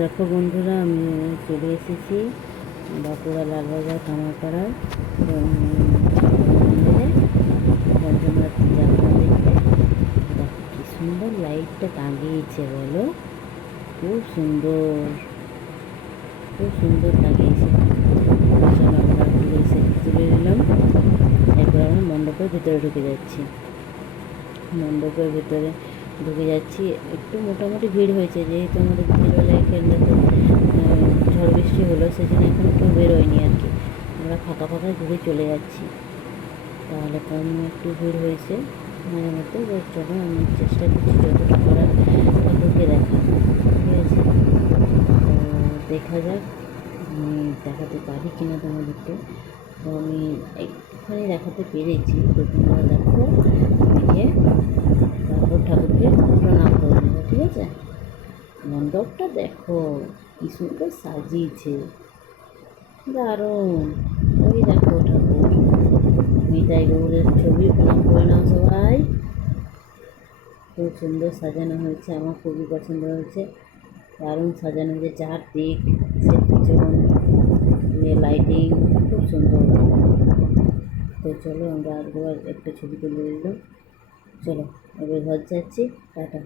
দেখো বন্ধুরা, আমি চলে এসেছি বাঁকুড়া লালবাজার কামারপাড়ায় মন্দিরে পঞ্চমরাত্রি যাত্রা দেখতে। দেখো কি সুন্দর লাইটটা টাঙিয়েছে বলো, খুব সুন্দর, খুব সুন্দর লাগিয়েছে। চলো আমরা ঘুরে তুলে নিলাম। এরপর আমরা মণ্ডপের ভিতরে ঢুকে যাচ্ছি। মণ্ডপের ভিতরে ঢুকে যাচ্ছি। একটু মোটামুটি ভিড় হয়েছে, যেহেতু আমাদের বিকেলবেলা এখানটাতে ঝড় বৃষ্টি হলো, সেজন্য এখন কেউ বেরোয়নি আর কি। আমরা ফাঁকা ফাঁকায় ঘুরে চলে যাচ্ছি, তাহলে কম একটু ভিড় হয়েছে মাঝে মধ্যে। চলো আমি চেষ্টা করছি যতটা করার ঢুকে দেখা, ঠিক আছে? তো দেখা যাক আমি দেখাতে পারি কিনা তোমাদেরকে। তো আমি একটুখানি দেখাতে পেরেছি, তো তোমরা দেখো দেখে তারপর ঠাকুরকে প্রণাম করে নেবো, ঠিক আছে? মণ্ডপটা দেখো কি সুন্দর সাজিয়েছে, দারুণ। ওই দেখো ঠাকুর, নিতাই গৌরের ছবি, প্রণাম করে নাও সবাই। খুব সুন্দর সাজানো হয়েছে, আমার খুবই পছন্দ হয়েছে। দারুণ সাজানো হয়েছে, চারদিক সে পিছন লাইটিং খুব সুন্দর। তো চলো আমরা আরেকবার একটা ছবি তুলে নিলাম। চলো এবার ঘর যাচ্ছি, টাটা।